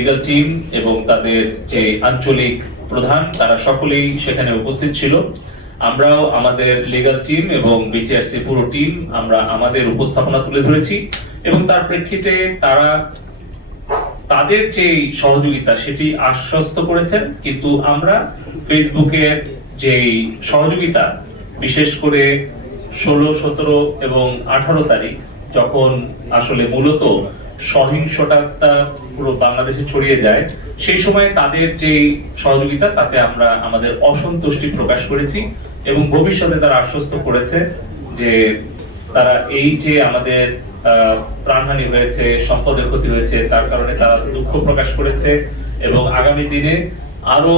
Legal team এবং তাদের যে আঞ্চলিক প্রধান তারা সকলেই সেখানে উপস্থিত ছিল। আমরাও আমাদের লিগ্যাল টিম এবং বিটিআরসি পুরো টিম আমরা আমাদের উপস্থাপনা তুলে ধরেছি এবং তার প্রেক্ষিতে তারা তাদের যে সহযোগিতা সেটি আশ্বস্ত করেছেন। কিন্তু আমরা ফেসবুকের যে সহযোগিতা বিশেষ করে 16, 17 এবং 18 তারিখ যখন আসলে মূলত সহিংসতা পুরো বাংলাদেশে ছড়িয়ে যায়, সেই সময় তাদের যে সহযোগিতা তাতে আমরা আমাদের অসন্তুষ্টি প্রকাশ করেছি এবং ভবিষ্যতে তারা আশ্বস্ত করেছে যে তারা এই যে আমাদের প্রাণহানি হয়েছে, সম্পদের ক্ষতি হয়েছে, তার কারণে তারা দুঃখ প্রকাশ করেছে এবং আগামী দিনে আরো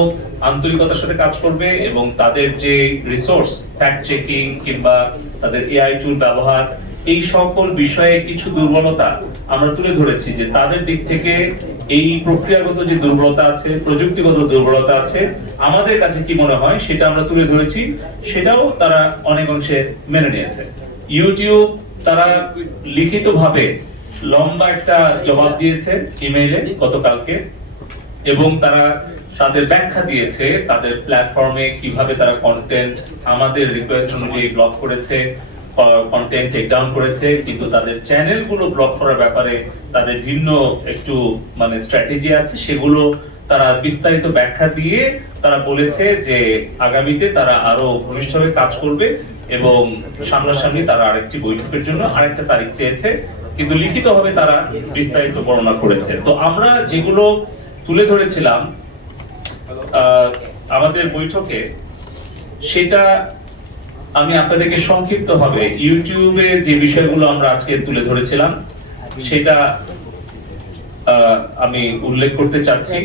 আন্তরিকতার সাথে কাজ করবে এবং তাদের যে রিসোর্স ফ্যাক্ট চেকিং কিংবা তাদের এআই টুল ব্যবহার এই সকল বিষয়ে কিছু দুর্বলতা আমরা তুলে ধরেছি যে তাদের দিক থেকে এই প্রক্রিয়াগত যে দুর্বলতা আছে, প্রযুক্তিগত দুর্বলতা আছে, আমাদের কাছে কি মনে হয় সেটা আমরা তুলে ধরেছি, সেটাও তারা অনেক অংশে মেনে নিয়েছে। ইউটিউব তারা লিখিতভাবে লম্বা একটা জবাব দিয়েছে ইমেইলে গতকালকে এবং তারা তাদের ব্যাখ্যা দিয়েছে তাদের প্ল্যাটফর্মে কিভাবে তারা কন্টেন্ট আমাদের রিকোয়েস্ট অনুযায়ী ব্লক করেছে, কন্টেন্ট টেক ডাউন করেছে, কিন্তু তাদের চ্যানেলগুলো ব্লক করার ব্যাপারে তাদের ভিন্ন একটু স্ট্র্যাটেজি আছে। সেগুলো তারা বিস্তারিত ব্যাখ্যা দিয়ে তারা বলেছে যে আগামীতে তারা আরো ঘনিষ্ঠভাবে কাজ করবে এবং সামনাসামনি তারা আরেকটি বৈঠকের জন্য আরেকটা তারিখ চেয়েছে, কিন্তু লিখিতভাবে তারা বিস্তারিত বর্ণনা করেছে। তো আমরা যেগুলো তুলে ধরেছিলাম আমাদের বৈঠকে, সেটা আমি আপনাদেরকে সংক্ষিপ্ত ভাবে ইউটিউবে যে বিষয়গুলো আমরা আজকে তুলে ধরেছিলাম সেটা আমি উল্লেখ করতে চাচ্ছি।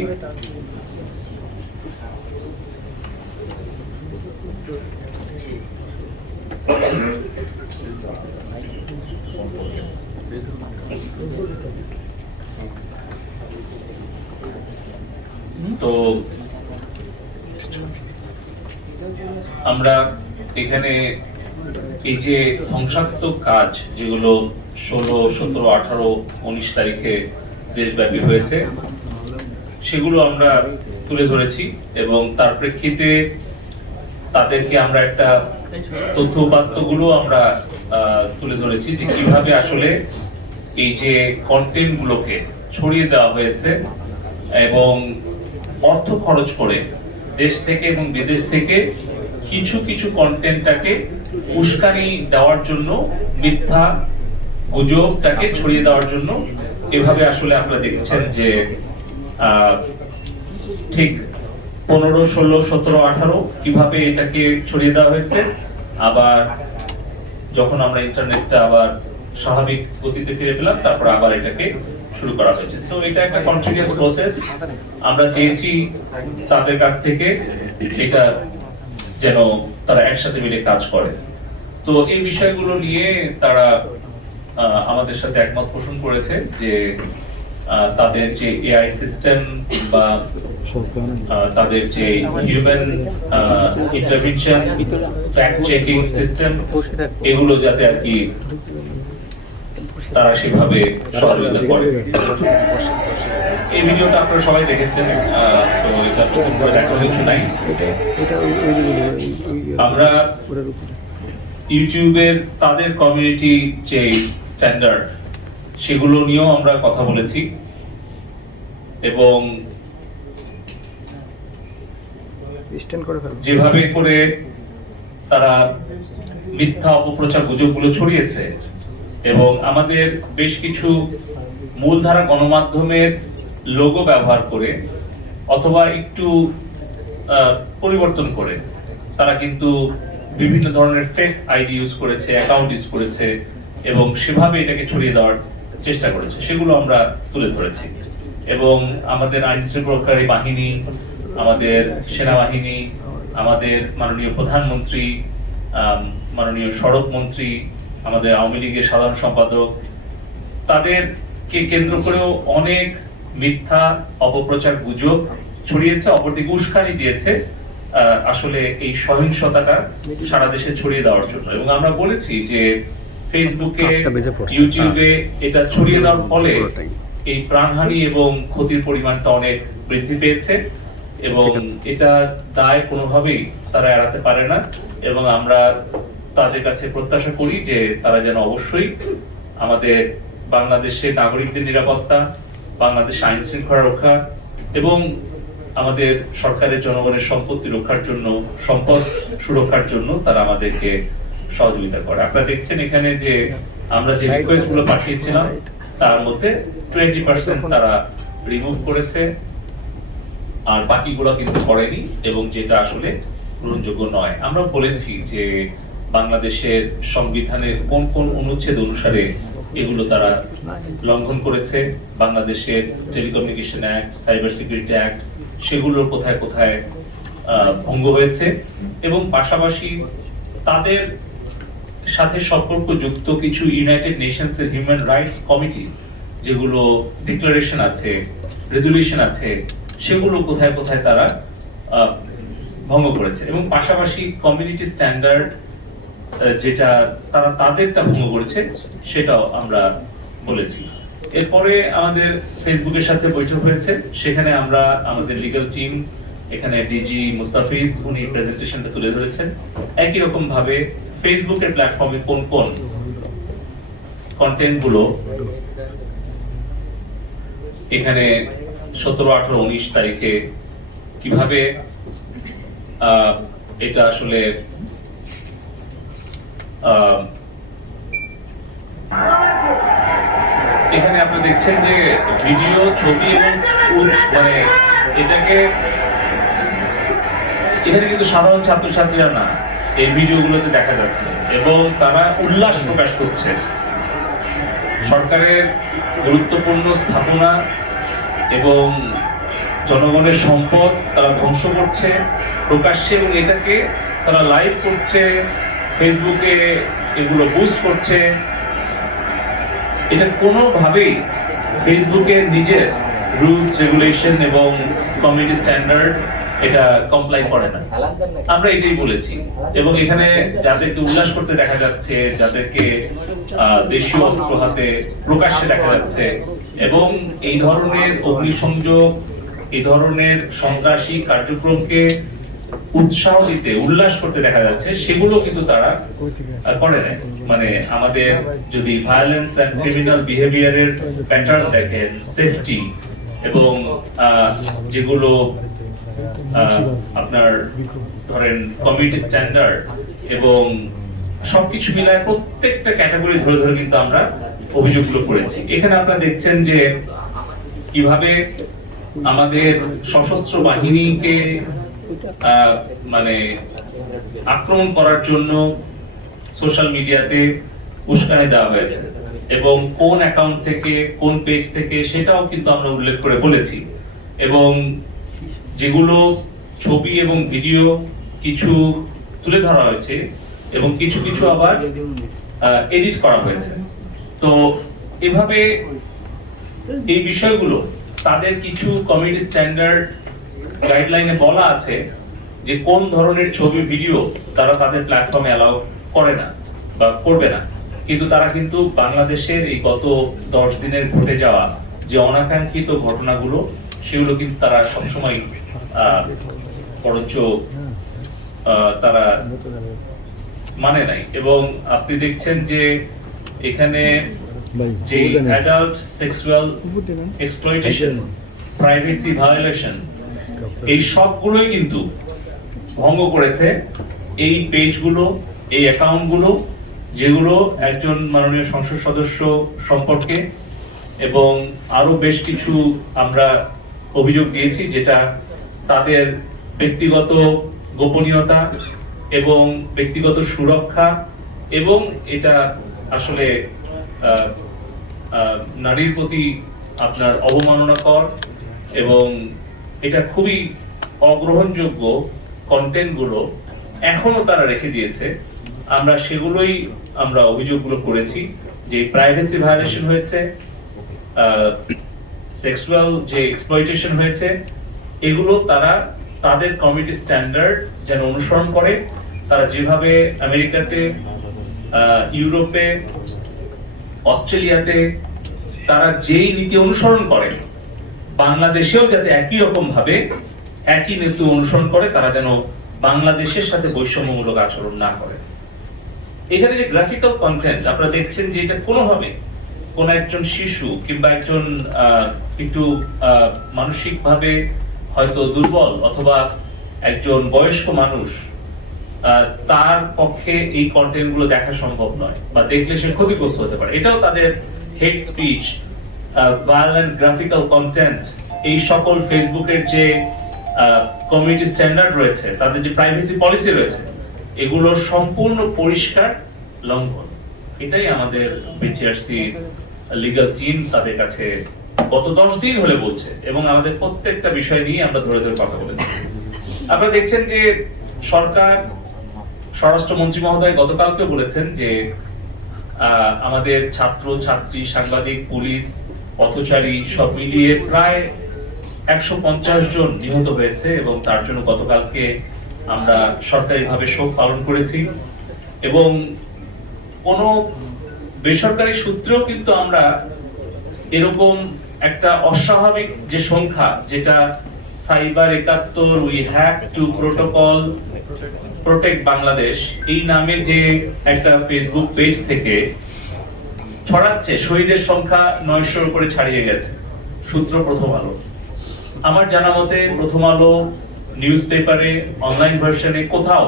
তো আমরা এখানে এই যে ধ্বংসাত্মক কাজ যেগুলো 16, 17, 18, 19 তারিখে দেশব্যাপী হয়েছে সেগুলো আমরা তুলে ধরেছি এবং তার প্রেক্ষিতে তাদেরকে আমরা একটা তথ্য উপাত্তগুলো আমরা তুলে ধরেছি যে কিভাবে আসলে এই যে কন্টেন্ট গুলোকে ছড়িয়ে দেওয়া হয়েছে এবং অর্থ খরচ করে দেশ থেকে এবং বিদেশ থেকে কিছু কিছু কন্টেন্টটাকে উস্কানি দেওয়ার জন্য, মিথ্যা গুজবটাকে ছড়িয়ে দেওয়ার জন্য এভাবে আসলে আপনারা দেখছেন যে ঠিক 15, 16, 17, 18 কিভাবে এটাকে ছড়িয়ে দেওয়া হয়েছে। আবার যখন আমরা ইন্টারনেটটা আবার স্বাভাবিক গতিতে ফিরে পেলাম তারপর আবার এটাকে শুরু করা হয়েছে। তো এটা একটা কন্টিনিউয়াস প্রসেস। আমরা চেয়েছি তাদের কাছ থেকে এটা যেন তারা একসাথে মিলে কাজ করে। তো এই বিষয়গুলো নিয়ে তারা আমাদের সাথে একমত পোষণ করেছে যে তাদের যে এআই সিস্টেম বা তাদের যে human intervention fact checking system এগুলো যাতে আর কি তারা সেভাবে সহযোগিতা করে। এই ভিডিওটা আপনারা সবাই দেখেছেন, তো এটা দেখার কিছু নাই। আমরা ইউটিউবের তাদের কমিউনিটি যে স্ট্যান্ডার্ড সেগুলো নিয়েও আমরা কথা বলেছি এবং যেভাবে করে তারা মিথ্যা অপপ্রচার গুজবগুলো ছড়িয়েছে এবং আমাদের বেশ কিছু মূলধারা গণমাধ্যমের লোগো ব্যবহার করে অথবা একটু পরিবর্তন করে তারা কিন্তু বিভিন্ন ধরনের ফেক আইডি ইউজ করেছে, অ্যাকাউন্ট ইউজ করেছে এবং সেভাবে এটাকে ছড়িয়ে দেওয়ার চেষ্টা করেছে, সেগুলো আমরা তুলে ধরেছি। এবং আমাদের আইন শৃঙ্খলাকারী বাহিনী, আমাদের সেনাবাহিনী, আমাদের মাননীয় প্রধানমন্ত্রী, মাননীয় সড়ক মন্ত্রী, আমাদের আওয়ামী লীগের সাধারণ সম্পাদক, তাদেরকে কেন্দ্র করেও অনেক মিথ্যা অপপ্রচার গুজব ছড়িয়েছে, অপরদিকে উস্কানি দিয়েছে আসলে এই সহিংসতাটা সারা দেশে ছড়িয়ে দেওয়ার জন্য। এবং আমরা বলেছি যে ফেসবুকে, ইউটিউবে এটা ছড়িয়ে দেওয়ার ফলে এই প্রাণহানি এবং ক্ষতির পরিমাণটা অনেক বৃদ্ধি পেয়েছে এবং এটা দায় কোনোভাবেই তারা এড়াতে পারে না এবং আমরা তাদের কাছে প্রত্যাশা করি যে তারা যেন অবশ্যই আমাদের বাংলাদেশের নাগরিকদের নিরাপত্তা, বাংলাদেশের আইন শৃঙ্খলা রক্ষা এবং আমাদের সরকারের জনগণের সম্পত্তি রক্ষার জন্য, সম্পদ সুরক্ষার জন্য তারা আমাদেরকে সহযোগিতা করে। আপনারা দেখছেন এখানে যে আমরা যে রিকোয়েস্ট গুলো পাঠিয়েছিলাম তার মধ্যে 20% তারা রিমুভ করেছে আর বাকিগুলো কিন্তু করেনি এবং যেটা আসলে গ্রহণযোগ্য নয়। আমরা বলেছি যে বাংলাদেশের সংবিধানের কোন কোন অনুচ্ছেদ অনুসারে এগুলো তারা লঙ্ঘন করেছে, বাংলাদেশের telecommunication act, cyber security act, সেগুলোর কোথায় কোথায় ভঙ্গ হয়েছে এবং পাশাপাশি তাদের সাথে সম্পর্কযুক্ত কিছু ইউনাইটেড নেশনস এর হিউম্যান রাইটস কমিটি যেগুলো ডিক্লারেশন আছে, রেজলিউশন আছে, সেগুলো কোথায় কোথায় তারা ভঙ্গ করেছে এবং পাশাপাশি কমিউনিটি স্ট্যান্ডার্ড যেটা তারা তাদেরটা ভঙ্গ করেছে সেটাও আমরা বলেছি। এরপরে আমাদের ফেসবুকের সাথে বৈঠক হয়েছে, সেখানে আমরা আমাদের লিগ্যাল টিম, এখানে ডিজি মুস্তাফিজ উনি প্রেজেন্টেশনটা তুলে ধরেছেন। একই রকম ভাবে ফেসবুকের প্ল্যাটফর্মে কোন কোন কন্টেন্ট গুলো এখানে 17, 18, 19 তারিখে কিভাবে এটা আসলে এখানে আপনারা দেখছেন যে ভিডিও, ছবি এবং মানে এটাকে এখানে কিন্তু সাধারণ ছাত্রছাত্রীরা না এই ভিডিওগুলোতে দেখা যাচ্ছে এবং তারা উল্লাস প্রকাশ করছে সরকারের গুরুত্বপূর্ণ স্থাপনা এবং জনগণের সম্পদ তারা ধ্বংস করছে প্রকাশ্যে এবং এটাকে তারা লাইভ করছে, ফেসবুকে এগুলো বুস্ট করছে। এটা কোনোভাবেই ফেসবুকের নিজের রুলস, রেগুলেশন এবং কমিউনিটি স্ট্যান্ডার্ড এটা কমপ্লাই করে না। আমরা এটাই বলেছি এবং এখানে যাদেরকে উল্লাস করতে দেখা যাচ্ছে, যাদেরকে দেশীয় অস্ত্র হাতে প্রকাশ্যে দেখা যাচ্ছে এবং এই ধরনের অগ্নিসংযোগ, এই ধরনের সন্ত্রাসী কার্যক্রমকে উৎসাহ দিতে, উল্লাস করতে দেখা যাচ্ছে, সেগুলো কিন্তু তারা করে না। মানে আমাদের যদি ভায়োলেন্স এন্ড ক্রিমিনাল বিহেভিয়ারের প্যাটার্ন দেখেন, সেফটি এবং যেগুলো আপনার ধরেন কমিউনিটি স্ট্যান্ডার্ড এবং সবকিছু মিলায় প্রত্যেকটা ক্যাটাগরি ধরে ধরে কিন্তু আমরা অভিযোগগুলো করেছি। এখানে আপনারা দেখছেন যে কিভাবে আমাদের সশস্ত্র বাহিনীকে মানে আক্রমণ করার জন্য সোশ্যাল মিডিয়াতে উস্কানি দেওয়া হয়েছে এবং কোন অ্যাকাউন্ট থেকে, কোন পেজ থেকে সেটাও কিন্তু আমরা উল্লেখ করে বলেছি এবং যেগুলো ছবি এবং ভিডিও কিছু তুলে ধরা হয়েছে এবং কিছু কিছু আবার এডিট করা হয়েছে। তো এভাবে এই বিষয়গুলো তাদের কিছু কমিউনিটি স্ট্যান্ডার্ড গাইডলাইনে বলা আছে যে কোন ধরনের ছবি, ভিডিও তারা তাদের প্ল্যাটফর্মে অ্যালাউ করে না বা করবে না, কিন্তু তারা কিন্তু বাংলাদেশের এই গত 10 দিনের ঘটে যাওয়া যে অনাকাঙ্ক্ষিত ঘটনাগুলো সেগুলো কিন্তু তারা সবসময় বরঞ্চ তারা মানে নাই এবং আপনি দেখছেন যে এখানে যে adult sexual exploitation, privacy violation, এই সবগুলোই কিন্তু ভঙ্গ করেছে এই পেজগুলো, এই অ্যাকাউন্টগুলো যেগুলো একজন মাননীয় সংসদ সদস্য সম্পর্কে এবং আরো বেশ কিছু আমরা অভিযোগ দিয়েছি যেটা তাদের ব্যক্তিগত গোপনীয়তা এবং ব্যক্তিগত সুরক্ষা এবং এটা আসলে নারীর প্রতি আপনার অবমাননাকর এবং এটা খুবই অগ্রহণযোগ্য কন্টেন্ট গুলো এখনো তারা রেখে দিয়েছে। আমরা সেগুলোই আমরা অভিযোগগুলো করেছি যে প্রাইভেসি ভায়োলেশন হয়েছে, সেক্সুয়াল যে এক্সপ্লয়টেশন হয়েছে, এগুলো তারা তাদের কমিউনিটি স্ট্যান্ডার্ড যেন অনুসরণ করে। তারা যেভাবে আমেরিকাতে, ইউরোপে, অস্ট্রেলিয়াতে তারা যেই নীতি অনুসরণ করে বাংলাদেশেও যাতে একই রকম ভাবে একই নীতি অনুসরণ করে, তারা যেন বাংলাদেশের সাথে বৈষম্যমূলক আচরণ না করে। এখানে যে গ্রাফিক্যাল কন্টেন্ট আপনারা দেখছেন যে এটা কোনোভাবে কোন একজন শিশু কিংবা একজন একটু মানসিকভাবে হয়তো দুর্বল অথবা একজন বয়স্ক মানুষ তার পক্ষে এই কন্টেন্ট গুলো দেখা সম্ভব নয়, বা দেখলে সে ক্ষতিগ্রস্ত হতে পারে। এটাও তাদের হেট স্পিচ, ভায়োলেন্ট গ্রাফিক্যাল কন্টেন্ট, এই সকল ফেসবুকের যে কমিউনিটি স্ট্যান্ডার্ড রয়েছে, তাদের যে প্রাইভেসি পলিসি রয়েছে, এগুলোর সম্পূর্ণ পরিষ্কার লঙ্ঘন। এটাই আমাদের বিটিআরসি লিগ্যাল টিম তাদের কাছে গত 10 দিন হলে বলছে, এবং আমাদের প্রত্যেকটা বিষয় নিয়ে আমরা ধরে ধরে কথা বলেছি। আপনারা দেখছেন যে সরকার, স্বরাষ্ট্রমন্ত্রী মহোদয় গতকালকে বলেছেন যে আমাদের ছাত্র ছাত্রী, সাংবাদিক, পুলিশ, পথচারী সব মিলিয়ে প্রায় 150 জন নিহত হয়েছে, এবং তার জন্য গতকালকে আমরা সরকারিভাবে শোক পালন করেছি। এবং কোন বেসরকারি সূত্রেও কিন্তু আমরা এরকম একটা অস্বাভাবিক যে সংখ্যা, যেটা cyber 71 we have to protocol protect Bangladesh, এই নামে যে একটা ফেসবুক পেজ থেকে ছড়াচ্ছে শহীদের সংখ্যা 900-র উপরে ছাড়িয়ে গেছে। সূত্র প্রথম আলো। আমার জানা মতে প্রথম আলো নিউজ পেপারে অনলাইন ভার্সনে কোথাও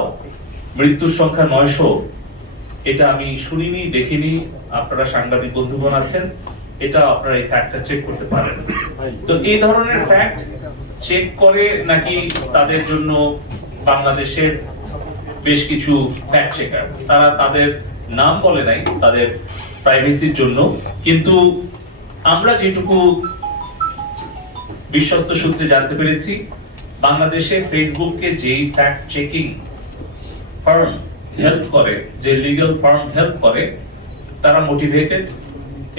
মৃত্যুর সংখ্যা 900 এটা আমি শুনিনি, দেখিনি। আপনারা সাংবাদিক বন্ধুগণ আছেন, এটা আপনারা এই ফ্যাক্টটা চেক করতে পারেন। তো এই ধরনের ফ্যাক্ট চেক করে নাকি তাদের জন্য বাংলাদেশের বেশ কিছু ফ্যাক্ট চেকার, তারা তাদের নাম বলে নাই তাদের প্রাইভেসির জন্য, কিন্তু আমরা যেটুকু বিশ্বস্ত সূত্রে জানতে পেরেছি, বাংলাদেশে ফেসবুককে যেই ফ্যাক্ট চেকিং ফার্ম হেল্প করে, যে লিগ্যাল ফার্ম হেল্প করে, তারা মোটিভেটেড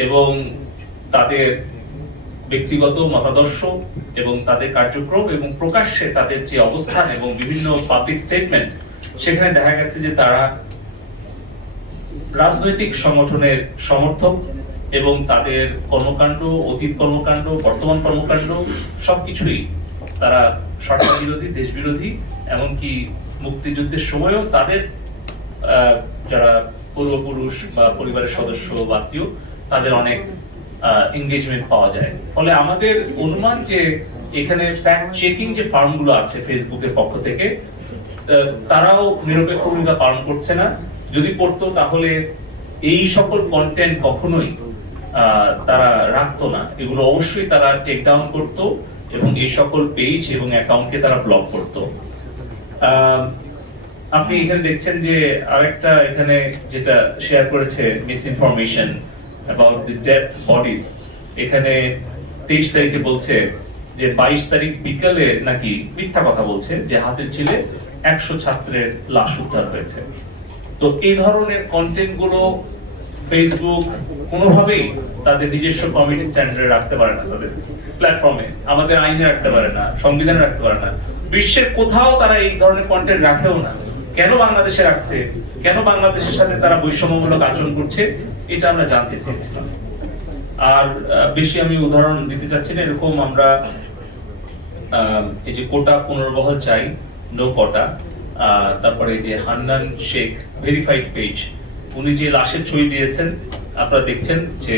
এবং তাদের ব্যক্তিগত মতাদর্শ এবং তাদের কার্যক্রম এবং প্রকাশ্যে তাদের যে অবস্থান এবং বিভিন্ন পাবলিক স্টেটমেন্ট, সেখানে দেখা গেছে যে তারা রাজনৈতিক সংগঠনের সমর্থক, এবং তাদের কর্মকাণ্ড, অতীত কর্মকাণ্ড, বর্তমান কর্মকাণ্ড সবকিছুই তারা সরকার বিরোধী, দেশ বিরোধী, এমনকি মুক্তিযুদ্ধের সময়ও তাদের যারা পূর্বপুরুষ বা পরিবারের সদস্য বা আত্মীয়, তাদের অনেক এনগেজমেন্ট পাওয়া যায়। ফলে আমাদের অনুমান যে এখানে ফ্যাক্ট চেকিং যে ফার্মগুলো আছে ফেসবুকের পক্ষ থেকে, তারাও নিরপেক্ষ ভূমিকা পালন করছে না। যদি করতো তাহলে এই সকল কন্টেন্ট কখনোই তারা রাখতো না, এগুলো অবশ্যই তারা টেক ডাউন করতো এবং এই সকল পেজ এবং অ্যাকাউন্টকে তারা ব্লক করতো। আপনি এখানে দেখছেন যে আরেকটা এখানে যেটা শেয়ার করেছে miss information about the dead bodies, এখানে 23 তারিখে বলছে যে 22 তারিখ বিকালে নাকি মিথ্যা কথা বলছে যে হাতের ছিলে 100 ছাত্রের লাশ উদ্ধার হয়েছে। তো এই ধরনের কন্টেন্ট গুলো ফেসবুক কোনোভাবেই তাদের নিজস্ব কমিউনিটি স্ট্যান্ডার্ডে রাখতে পারে না, তাদের প্ল্যাটফর্মে, আমাদের আইনে রাখতে পারে না, সংবিধানে রাখতে পারে না, বিশ্বের কোথাও তারা এই ধরনের কন্টেন্ট রাখেও না। কেন বাংলাদেশে রাখছে, কেন বাংলাদেশের সাথে তারা বৈষম্যমূলক আচরণ করছে, এটা আমরা জানতে চেয়েছিলাম। আর বেশি আমি উদাহরণ দিতে চাচ্ছি না। এরকম আমরা এই যে কোটা পুনর্বহাল চাই, নো কোটা, তারপরে যে হান্নান শেখ ভেরিফাইড পেজ, উনি যে লাশের ছবি দিয়েছেন, আপনারা দেখছেন যে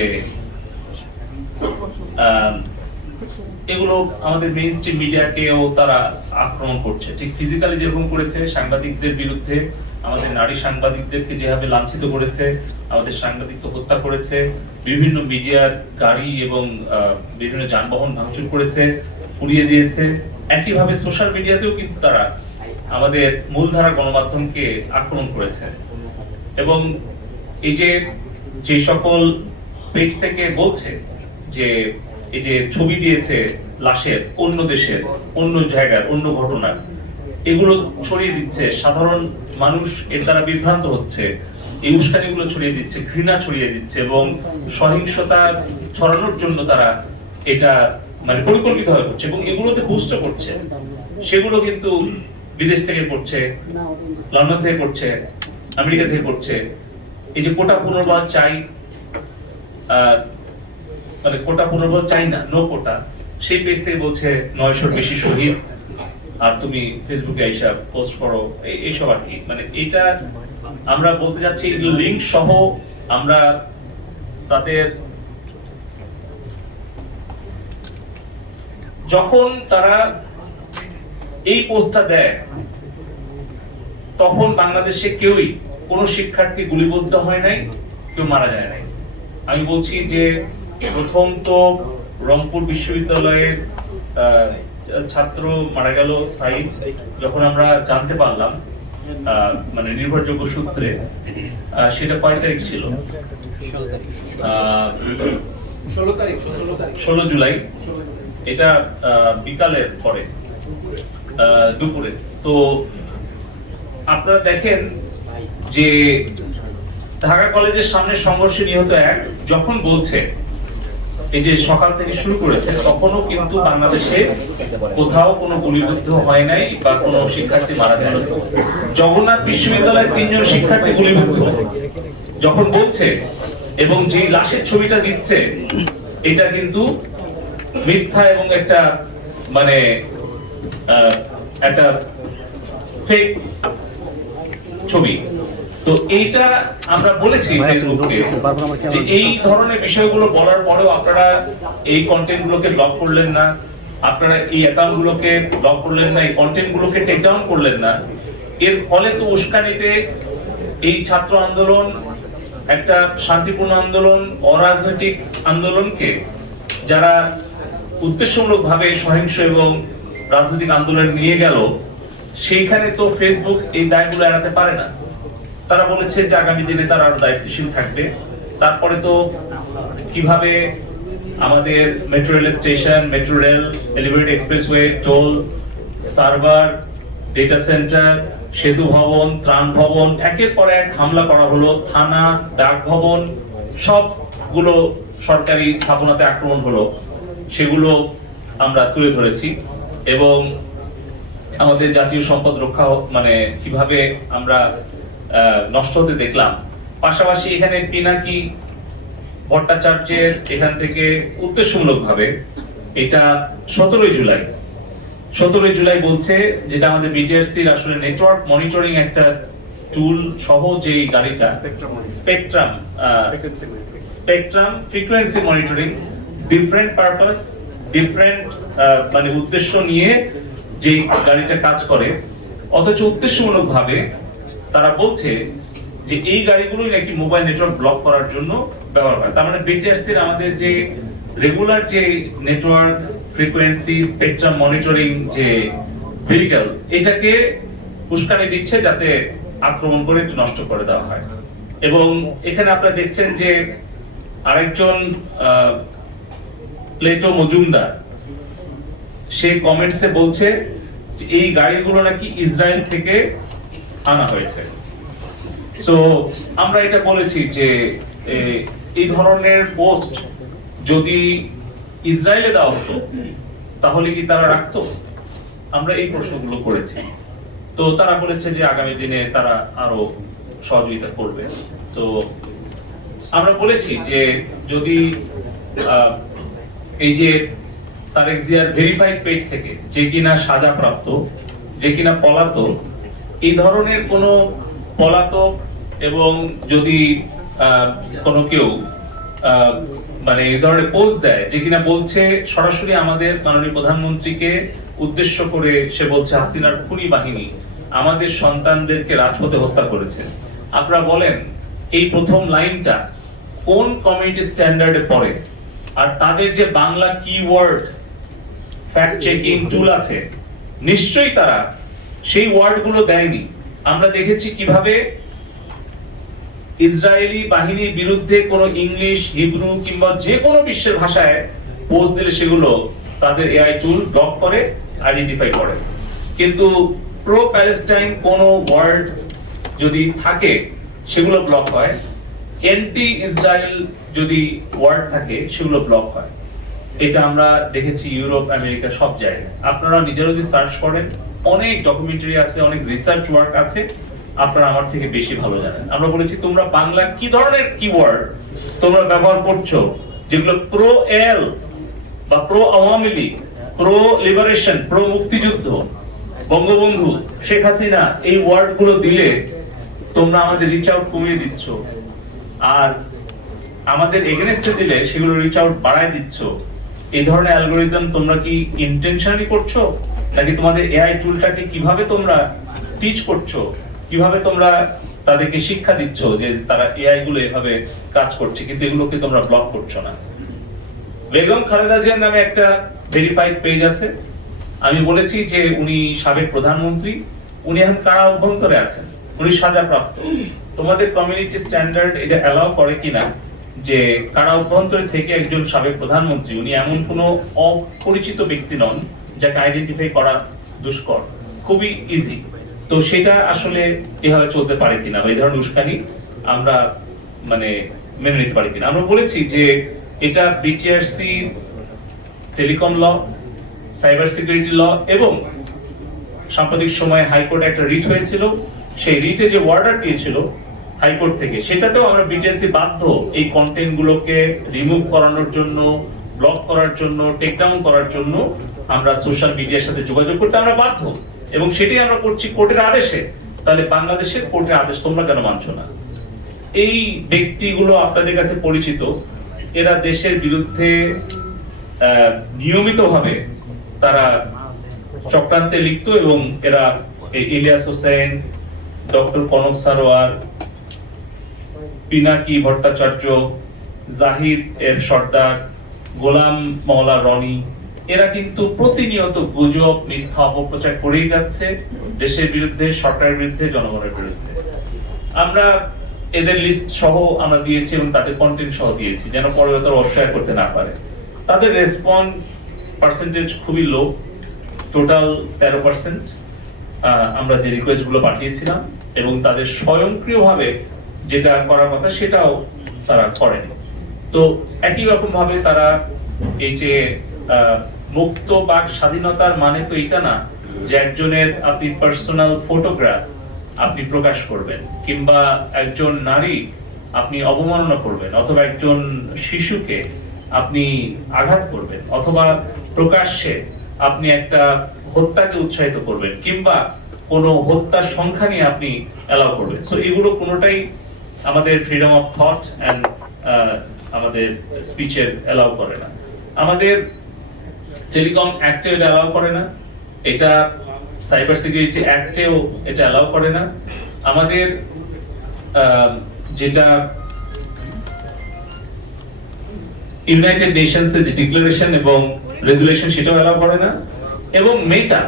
এগুলো আমাদের মেইন স্ট্রিম মিডিয়াকেও তারা আক্রমণ করছে। ঠিক ফিজিক্যালি যেরকম করেছে সাংবাদিকদের বিরুদ্ধে, আমাদের নারী সাংবাদিকদেরকে যেভাবে লাঞ্ছিত করেছে, আমাদের সাংবাদিককে হত্যা করেছে, বিভিন্ন মিডিয়ার গাড়ি এবং বিভিন্ন যানবাহন ভাঙচুর করেছে, পুড়িয়ে দিয়েছে, একইভাবে সোশ্যাল মিডিয়াতেও কিন্তু তারা আমাদের মূলধারা গণমাধ্যমকে আক্রমণ করেছে। এবং এই যে সকল পেজ থেকে বলছে যে এই যে ছবি দিয়েছে লাশের, অন্য দেশের, অন্য জায়গার, অন্য ঘটনা, এগুলো ছড়িয়ে দিচ্ছে, সাধারণ মানুষ এর দ্বারা বিভ্রান্ত হচ্ছে, এই উস্কানিগুলো ছড়িয়ে দিচ্ছে, ঘৃণা ছড়িয়ে দিচ্ছে এবং সহিংসতা ছড়ানোর জন্য তারা এটা মানে পরিকল্পিতভাবে করছে এবং এগুলোতে বুস্ট করছে। সেগুলো কিন্তু বিদেশ থেকে করছে, লন্ডন থেকে করছে, আমেরিকা থেকে করছে। এই যে কোটা পুনর্বহাল চাই, মানে কোটা পুনর্বল চাই না, নো কোটা, সেই পেজ থেকে বলছে 900-র বেশি শহীদ, আর তুমি ফেসবুকে আইসা পোস্ট করো, এইসব আর কি। মানে এটা আমরা বলতে যাচ্ছি লিংক সহ আমরা তাদের, যখন তারা এই পোস্টটা দেয় তখন বাংলাদেশে কেউই, কোনো শিক্ষার্থী গুলিবিদ্ধ হয় নাই, কেউ মারা যায় নাই। আমি বলছি যে প্রথম তো রংপুর বিশ্ববিদ্যালয়ের ছাত্র মারা গেল সাইদ, যখন আমরা জানতে পারলাম মানে নির্ভরযোগ্য সূত্রে, সেটা কয় তারিখ ছিল? 16 জুলাই। এটা বিকালের পরে দুপুরে। তো আপনারা দেখেন যে ঢাকা কলেজের সামনে সংঘর্ষে নিহত এক যখন বলছে, এই যে সকাল থেকে শুরু করেছে, তখনও কিন্তু বাংলাদেশে কোথাও কোনো গুলিবিদ্ধ হয় নাই বা কোনো শিক্ষার্থী মারা যায়। জগন্নাথ বিশ্ববিদ্যালয়ের 3 জন শিক্ষার্থী গুলিবিদ্ধ যখন বলছে, এবং যে লাশের ছবিটা দিচ্ছে, এটা কিন্তু মিথ্যা এবং একটা মানে একটা ফেক ছবি। তো এইটা আমরা বলেছি ফেসবুকে যে এই ধরনের বিষয়গুলো বলার পরেও আপনারা এই কন্টেন্ট গুলোকে ব্লক করলেন না, আপনারা এই অ্যাকাউন্ট গুলোকে ব্লক করলেন না, এই কন্টেন্ট গুলোকে টেক ডাউন করলেন না। এর ফলে তো উস্কানিতে এই ছাত্র আন্দোলন, একটা শান্তিপূর্ণ আন্দোলন, অরাজনৈতিক আন্দোলনকে যারা উদ্দেশ্যমূলকভাবে সহিংস এবং রাজনৈতিক আন্দোলন নিয়ে গেল, সেইখানে তো ফেসবুক এই দায়গুলো এড়াতে পারে না। তারা বলেছে যে আগামী দিনে তারা আরো দায়িত্বশীল থাকবে। তারপরে তো কিভাবে আমাদের metro rail station, metro rail, elevated expressway, toll, server, data centre, সেতু ভবন, ত্রাণ ভবন, একের পর এক হামলা করা হলো, থানা, ডাক ভবন, সবগুলো সরকারি স্থাপনাতে আক্রমণ হলো, সেগুলো আমরা তুলে ধরেছি। এবং আমাদের জাতীয় সম্পদ রক্ষা মানে কিভাবে আমরা নষ্ট হতে দেখলাম। পাশাপাশি এখানে পিনাকি ভট্টাচার্যের এখান থেকে উদ্দেশ্যমূলকভাবে এটা 17 জুলাই বলছে, যেটা আমাদের বিটিআরসির আসলে নেটওয়ার্ক মনিটরিং একটা টুল সহ যে গাড়িটা spectrum frequency monitoring, different purpose, different মানে উদ্দেশ্য নিয়ে যে গাড়িটা কাজ করে, অথচ উদ্দেশ্যমূলকভাবে তারা বলছে যে এই গাড়িগুলোই নাকি মোবাইল নেটওয়ার্ক ব্লক করার জন্য ব্যবহার হয়। তার মানে বিটিআরসির আমাদের যে রেগুলার যে নেটওয়ার্ক ফ্রিকোয়েন্সি স্পেকট্রাম মনিটরিং যে ভেহিকল, এটাকে উস্কানি দিচ্ছে যাতে আক্রমণ করে একটু নষ্ট করে দেওয়া হয়। এবং এখানে আপনারা দেখছেন যে আরেকজন প্লেটো মজুমদার, সে কমেন্টসে বলছে যে এই গাড়িগুলো নাকি ইসরায়েল থেকে আনা হয়েছে। সো আমরা এটা বলেছি যে এই ধরনের পোস্ট যদি ইসরায়েলে দেওয়া হতো তাহলে কি তারা রাখতো? আমরা এই প্রশ্নগুলো করেছি। তো তারা বলেছে যে আগামী দিনে তারা আরো সহযোগিতা করবে। তো আমরা বলেছি যে যদি এই যে তারেক জিয়ার ভেরিফাইড পেজ থেকে যে কিনা সাজাপ্রাপ্ত, যে কিনা পলাতক, এই ধরনের কোনো পলাতক এবং যদি কোনো কেউ মানে এই ধরনের পোস্ট দেয় যে কিনা বলছে সরাসরি আমাদের মাননীয় প্রধানমন্ত্রীকে উদ্দেশ্য করে, সে বলছে হাসিনার খুনি বাহিনী আমাদের সন্তানদেরকে রাজপথে হত্যা করেছে, আপনারা বলেন এই প্রথম লাইনটা কোন কমিউনিটি স্ট্যান্ডার্ডে পড়ে? আর তাদের যে Bangla keyword fact checking tool আছে, নিশ্চয়ই তারা সেই ওয়ার্ডগুলো দেয়নি। আমরা দেখেছি কিভাবে ইসরায়েলি বাহিনীর বিরুদ্ধে কোন ইংলিশ, হিব্রু কিংবা যে কোনো বিশ্বের ভাষায় পোস্ট দিলে সেগুলো তাদের এআই টুল ব্লক করে, আইডেন্টিফাই করে। কিন্তু প্রো প্যালেস্টাইন কোন ওয়ার্ড যদি থাকে সেগুলো ব্লক হয়, এন্টি ইসরায়েল যদি ওয়ার্ড থাকে সেগুলো ব্লক হয়। এটা আমরা দেখেছি ইউরোপ, আমেরিকা, সব জায়গায়। আপনারা নিজেরা যদি সার্চ করেন, অনেক ডকুমেন্টারি আছে, অনেক রিসার্চ ওয়ার্ক আছে, আপনারা আমার থেকে বেশি ভালো জানেন। আমরা বলেছি তোমরা বাংলা কি ধরনের কিওয়ার্ড তোমরা ব্যবহার করছো, যেগুলো প্রো এল বা pro Awami League, pro liberation, pro মুক্তিযুদ্ধ, বঙ্গবন্ধু, শেখ হাসিনা, এই ওয়ার্ড গুলো দিলে তোমরা আমাদের রিচ আউট কমিয়ে দিচ্ছ, আর আমাদের এগেনস্টে দিলে সেগুলো রিচ আউট বাড়ায় দিচ্ছ। এই ধরনের অ্যালগরিদম তোমরা কি ইন্টেনশনালি করছো, নাকি তোমাদের এআই টুলটাকে কিভাবে তোমরা টিচ করছো, কিভাবে তোমরা তাদেরকে শিক্ষা দিচ্ছ যে তারা এআই গুলো এভাবে কাজ করছে, কিন্তু এগুলোকে তোমরা ব্লক করছো না। বেগম খালেদা জিয়ার নামে একটা ভেরিফাইড পেজ আছে। আমি বলেছি যে উনি সাবেক প্রধানমন্ত্রী, উনি এখন কারা অভ্যন্তরে আছেন, উনি সাজাপ্রাপ্ত। তোমাদের কমিউনিটি স্ট্যান্ডার্ড এটা অ্যালাউ করে কিনা যে কারা অভ্যন্তরে থেকে একজন সাবেক প্রধানমন্ত্রী, উনি এমন কোনো অপরিচিত ব্যক্তি নন যাকে আইডেন্টিফাই করা দুষ্কর, খুবই ইজি। তো সেটা আসলে এভাবে চলতে পারে কিনা, এই ধরনের উস্কানি আমরা মানে মেনে নিতে পারি কিনা। আমরা বলেছি যে এটা বিটিআরসি, টেলিকম ল, সাইবার সিকিউরিটি ল, এবং সাম্প্রতিক সময়ে হাইকোর্টে একটা রিট হয়েছিল, সেই রিটে যে অর্ডার দিয়েছিল হাইকোর্ট থেকে, সেটাতেও আমরা বিটিআরসি বাধ্য এই কন্টেন্ট গুলোকে রিমুভ করানোর জন্য, ব্লক করার জন্য, টেক ডাউন করার জন্য আমরা সোশ্যাল মিডিয়ার সাথে যোগাযোগ করতে আমরা বাধ্য, এবং সেটাই আমরা করছি কোর্টের আদেশে। তাহলে বাংলাদেশের কোর্টের আদেশ তোমরা কেন মানছো না? এই ব্যক্তিগুলো আপনাদের কাছে পরিচিত, এরা দেশের বিরুদ্ধে নিয়মিতভাবে তারা চক্রান্তে লিপ্ত, এবং এরা ইলিয়াস হোসেন, ডক্টর কনক সারোয়ার, পিনাকি ভট্টাচার্য, জাহিদ এর সর্দার, গোলাম মওলা রনি, এরা কিন্তু প্রতিনিয়ত গুজব, মিথ্যা অপপ্রচার করেই যাচ্ছে দেশের বিরুদ্ধে, সরকারের বিরুদ্ধে, জনগণের বিরুদ্ধে। আমরা এদের লিস্ট সহ আমরা দিয়েছি এবং তাদের কন্টেন্ট সহ দিয়েছি, যেন পরে তারা অস্বীকার করতে না পারে। তাদের রেসপন্স পার্সেন্টেজ খুবই লো, টোটাল 13%। আমরা যে রিকোয়েস্ট গুলো পাঠিয়েছিলাম এবং তাদের স্বয়ংক্রিয়ভাবে যেটা করার কথা সেটাও তারা করেনি। তো একই রকম ভাবে তারা এই যে মুক্ত বাক স্বাধীনতার মানে তো এটা না যে একজনের আপনি পার্সোনাল ফটোগ্রাফ আপনি প্রকাশ করবেন, কিংবা একজন নারী আপনি অবমাননা করবেন, অথবা একজন শিশুকে আপনি আঘাত করবেন, অথবা প্রকাশ্যে আপনি একটা হত্যাকে উৎসাহিত করবেন, কিংবা কোনো হত্যার সংখ্যা নিয়ে আপনি অ্যালাউ করবেন। সো এগুলো কোনোটাই আমাদের ফ্রিডম অফ থট এন্ড আমাদের স্পিচের অ্যালাউ করে না। আমাদের টেলিকম অ্যাক্টে এটা অ্যালাউ করে না, এটা সাইবার সিকিউরিটি অ্যাক্টেও এটা অ্যালাউ করে না। আমাদের যেটা ইউনাইটেড নেশনস এর যে ডিক্লারেশন এবং রেজুলেশন সেটাও অ্যালাউ করে না। এবং মেটা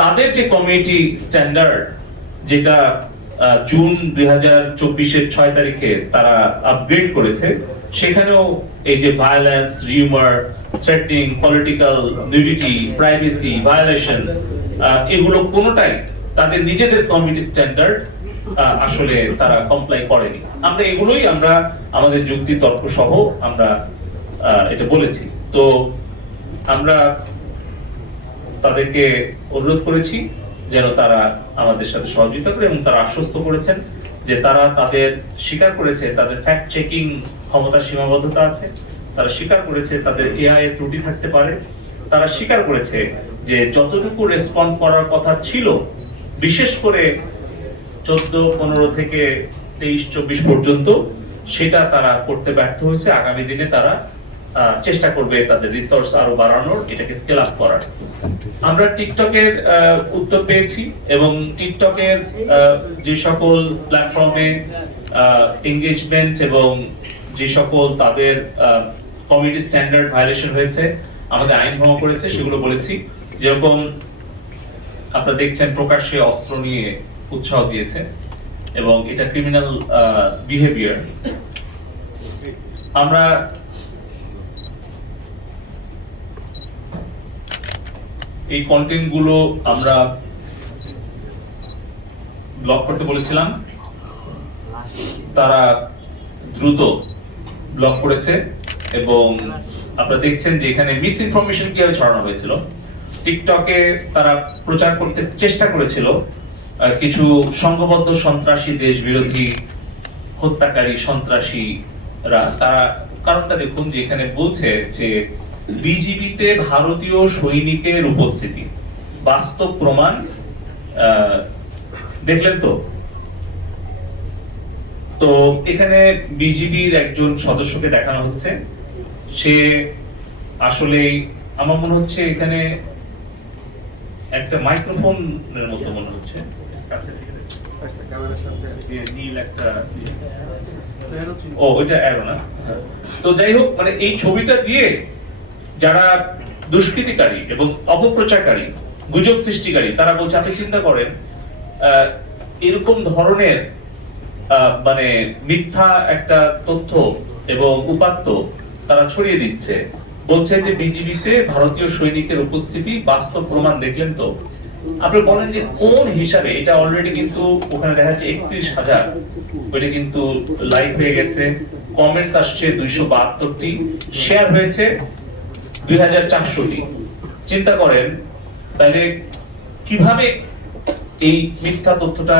তাদের যে কমিউনিটি স্ট্যান্ডার্ড, যেটা জুন 2024-এর 6 তারিখে তারা আপগ্রেড করেছে, সেখানেও এই যে violence, rumour, threatening, political nudity, privacy violation, এগুলো কোনোটাই তাদের নিজেদের কমিউনিটি স্ট্যান্ডার্ড আসলে তারা কমপ্লাই করেনি। আমরা এগুলোই আমরা আমাদের যুক্তি তর্ক সহ আমরা এটা বলেছি। তো আমরা তাদেরকে অনুরোধ করেছি যেন তারা আমাদের সাথে সহযোগিতা করে, এবং তারা আশ্বস্ত করেছেন যে তারা তাদের স্বীকার করেছে তাদের ফ্যাক্ট চেকিং ক্ষমতার সীমাবদ্ধতা আছে, তারা স্বীকার করেছে তাদের এআই এর ত্রুটি থাকতে পারে, তারা স্বীকার করেছে যে যতটুকু রেসপন্ড করার কথা ছিল, বিশেষ করে 14, 15 থেকে 23, 24 পর্যন্ত, সেটা তারা করতে ব্যর্থ হয়েছে। আগামী দিনে তারা চেষ্টা করবে তাদের রিসোর্স আরো বাড়ানোর, এটাকে স্কেল আপ করার। আমরা টিকটকের উত্তর পেয়েছি, এবং টিকটকের যে সকল প্ল্যাটফর্মে এনগেজমেন্ট এবং যে সকল তাদের কমিউনিটি স্ট্যান্ডার্ড ভায়োলেশন হয়েছে, আমাদের আইন ভঙ্গ করেছে, সেগুলো বলেছি। যেরকম আপনারা দেখছেন প্রকাশ্যে অস্ত্র নিয়ে উৎসাহ দিয়েছে, এবং এটা ক্রিমিনাল বিহেভিয়ার। আমরা এই কন্টেন্ট গুলো আমরা ব্লক করতে বলেছিলাম, তারা দ্রুত ব্লক করেছে। এবং আপনারা দেখছেন যে এখানে মিস ইনফরমেশন কিভাবে ছড়ানো হয়েছিল। টিকটকে তারা প্রচার করতে চেষ্টা করেছিল কিছু সংঘবদ্ধ সন্ত্রাসী, দেশ বিরোধী, হত্যাকারী সন্ত্রাসীরা, তারা কারণটা দেখুন যে এখানে বলছে যে বিজিবিতে ভারতীয় সৈনিকের উপস্থিতি বাস্তব প্রমাণ। দেখলেন তো তো এখানে বিজিবির একজন সদস্যকে দেখানো হচ্ছে, সে আসলে আমার মনে হচ্ছে এখানে একটা মাইক্রোফোনের মতো মনে হচ্ছে, নীল একটা, ও ওইটা অ্যারো না। তো যাই হোক, মানে এই ছবিটা দিয়ে যারা দুষ্কৃতিকারী এবং অপপ্রচারকারী, গুজব সৃষ্টিকারী, তারা বলছে, আপনি চিন্তা করেন এরকম ধরনের মানে মিথ্যা একটা তথ্য এবং উপাত্ত তারা ছড়িয়ে দিচ্ছে, বলছে যে বিজিবিতে ভারতীয় সৈনিকের উপস্থিতি বাস্তব প্রমাণ। দেখলেন তো, আপনি বলেন যে কোন হিসাবে এটা অলরেডি কিন্তু ওখানে দেখা যাচ্ছে 31,000, ওইটা কিন্তু লাইক হয়ে গেছে, কমেন্টস আসছে 272টি, শেয়ার হয়েছে 2400টি। চিন্তা করেন তাহলে কিভাবে এই মিথ্যা তথ্যটা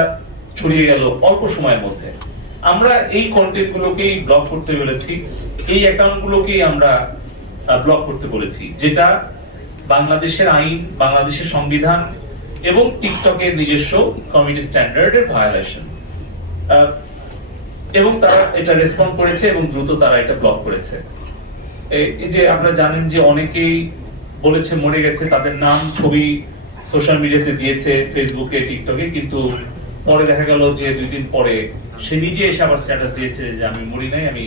ছড়িয়ে গেল অল্প সময়ের মধ্যে। আমরা এই কন্টেন্ট গুলোকেই ব্লক করতে বলেছি, এই অ্যাকাউন্ট গুলোকেই আমরা ব্লক করতে বলেছি, যেটা বাংলাদেশের আইন, বাংলাদেশের সংবিধান এবং টিকটকের নিজস্ব কমিউনিটি স্ট্যান্ডার্ডের ভায়োলেশন। এবং তারা এটা রেসপন্ড করেছে এবং দ্রুত তারা এটা ব্লক করেছে। এই যে আপনারা জানেন যে অনেকেই বলেছে মরে গেছে, তাদের নাম ছবি সোশ্যাল মিডিয়াতে দিয়েছে, ফেসবুকে, টিকটকে, কিন্তু পরে দেখা গেল যে 2 দিন পরে সে নিজে এসে আবার স্ট্যাটাস দিয়েছে যে আমি মরি নাই, আমি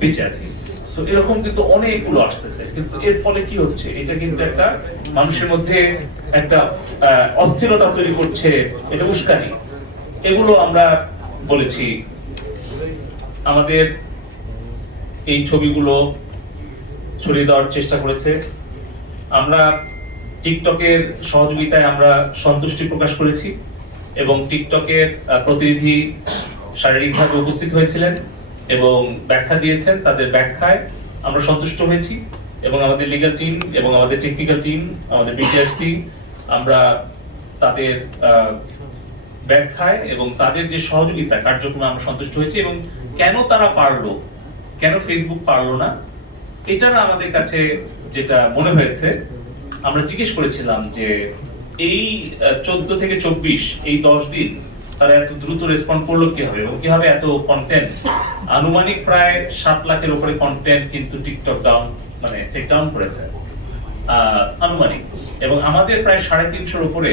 বেঁচে আছি। সো এরকম কিন্তু অনেকগুলো আসতেছে, কিন্তু এর ফলে কি হচ্ছে, এটা কিন্তু একটা মানুষের মধ্যে একটা অস্থিরতা তৈরি করছে, এটা উস্কানি। এগুলো আমরা বলেছি। আমাদের এই ছবিগুলো ছড়িয়ে দেওয়ার চেষ্টা করেছে। আমরা টিকটকের সহযোগিতায় আমরা সন্তুষ্টি প্রকাশ করেছি এবং টিকটকের প্রতিনিধি শারীরিকভাবে উপস্থিত হয়েছিলেন এবং ব্যাখ্যা দিয়েছেন। তাদের ব্যাখ্যায় আমরা সন্তুষ্ট হয়েছি এবং আমাদের লিগ্যাল টিম এবং আমাদের টেকনিক্যাল টিম, আমাদের বিটিআরসি, আমরা তাদের ব্যাখ্যায় এবং তাদের যে সহযোগিতা কার্যক্রমে আমরা সন্তুষ্ট হয়েছি। এবং কেন তারা পারলো, কেন ফেসবুক পারলো না, এটা আমাদের কাছে যেটা মনে হয়েছে, আমরা জিজ্ঞেস করেছিলাম যে এই 14 থেকে 24 এই 10 দিন তারা এত দ্রুত রেসপন্ড করলো কিভাবে এবং কিভাবে এত কন্টেন্ট, আনুমানিক প্রায় 7 লাখের উপরে কন্টেন্ট কিন্তু টিকটক মানে টেক ডাউন করেছে আনুমানিক, এবং আমাদের প্রায় 350-এর উপরে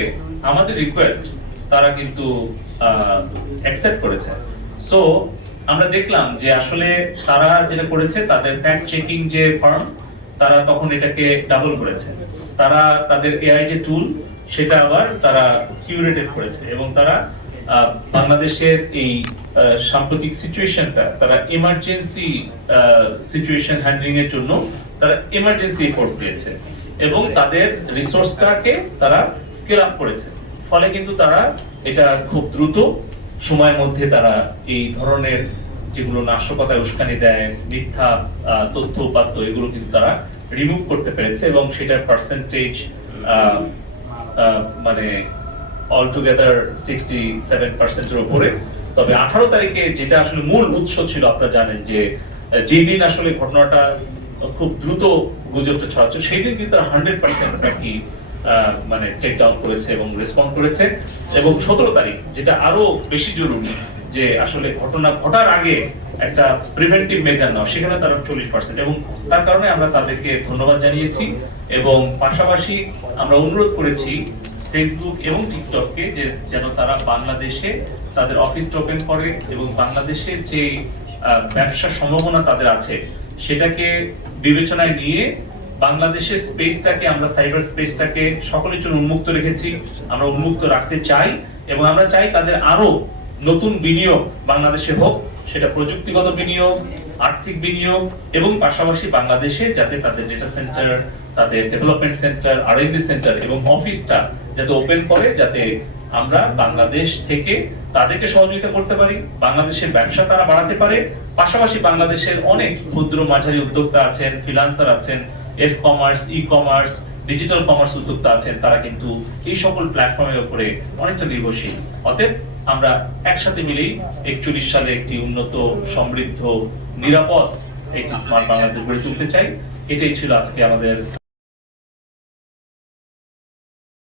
আমাদের রিকোয়েস্ট তারা কিন্তু অ্যাকসেপ্ট করেছে। সো আমরা দেখলাম যে আসলে তারা যেটা করেছে, তাদের ফ্যাক্ট চেকিং যে ফার্ম, তারা তখন এটাকে ডাবল করেছে। তারা তাদের এআই যে টুল, সেটা আবার তারা কিউরেটেড করেছে এবং তারা বাংলাদেশের এই সাম্প্রতিক সিচুয়েশনটা তারা ইমার্জেন্সি সিচুয়েশন হ্যান্ডলিং এর জন্য তারা ইমার্জেন্সি এফোর্ট দিয়েছে এবং তাদের রিসোর্সটাকে তারা স্কেল আপ করেছে। ফলে কিন্তু তারা এটা খুব দ্রুত সময়ের মধ্যে তারা এই ধরনের যেগুলো নাশকতায় উস্কানি দেয়, মিথ্যা তথ্য উপাত্ত, এগুলো কিন্তু তারা রিমুভ করতে পেরেছে এবং সেটার পার্সেন্টেজ মানে অলটুগেদার 67%-এর উপরে। তবে 18 তারিখে যেটা আসলে মূল উৎস ছিল, আপনারা জানেন যে যেদিন আসলে ঘটনাটা খুব দ্রুত গুজবটা ছড়াচ্ছে, সেই দিন কিন্তু 100% নাকি মানে টেক ডাউন করেছে এবং রেসপন্ড করেছে। এবং 17 তারিখ যেটা আরো বেশি জরুরি, যে আসলে ঘটনা ঘটার আগে একটা প্রিভেন্টিভ মেজার নাও, সেখানে তারা 40%, এবং তার কারণে আমরা তাদেরকে ধন্যবাদ জানিয়েছি। এবং পাশাপাশি আমরা অনুরোধ করেছি ফেসবুক এবং টিকটককে যে যেন তারা বাংলাদেশে তাদের অফিসটা ওপেন করে এবং বাংলাদেশের যে ব্যবসার সম্ভাবনা তাদের আছে সেটাকে বিবেচনায় নিয়ে বাংলাদেশের স্পেসটাকে, আমরা সাইবার স্পেসটাকে সকলের জন্য উন্মুক্ত রেখেছি, আমরা উন্মুক্ত রাখতে চাই এবং আমরা চাই তাদের আরো নতুন বিনিয়োগ বাংলাদেশে হোক, সেটা প্রযুক্তিগত বিনিয়োগ, আর্থিক বিনিয়োগ, এবং পাশাপাশি বাংলাদেশে যাতে তাদের ডেটা সেন্টার, তাদের ডেভেলপমেন্ট সেন্টার, আর&ডি সেন্টার এবং অফিসটা যাতে ওপেন করে, যাতে আমরা বাংলাদেশ থেকে তাদেরকে সহযোগিতা করতে পারি, বাংলাদেশের ব্যবসা তারা বাড়াতে পারে। পাশাপাশি বাংলাদেশের অনেক ক্ষুদ্র মাঝারি উদ্যোক্তা আছেন, ফ্রিল্যান্সার আছেন, F commerce, e commerce, digital commerce উদ্যোক্তা আছেন, তারা কিন্তু এই সকল প্ল্যাটফর্মের উপরে অনেকটা নির্ভরশীল। অতএব আমরা একসাথে মিলেই 41 সালে একটি উন্নত, সমৃদ্ধ, নিরাপদ একটি স্মার্ট বাংলাদেশ গড়ে তুলতে চাই। এটাই ছিল আজকে আমাদের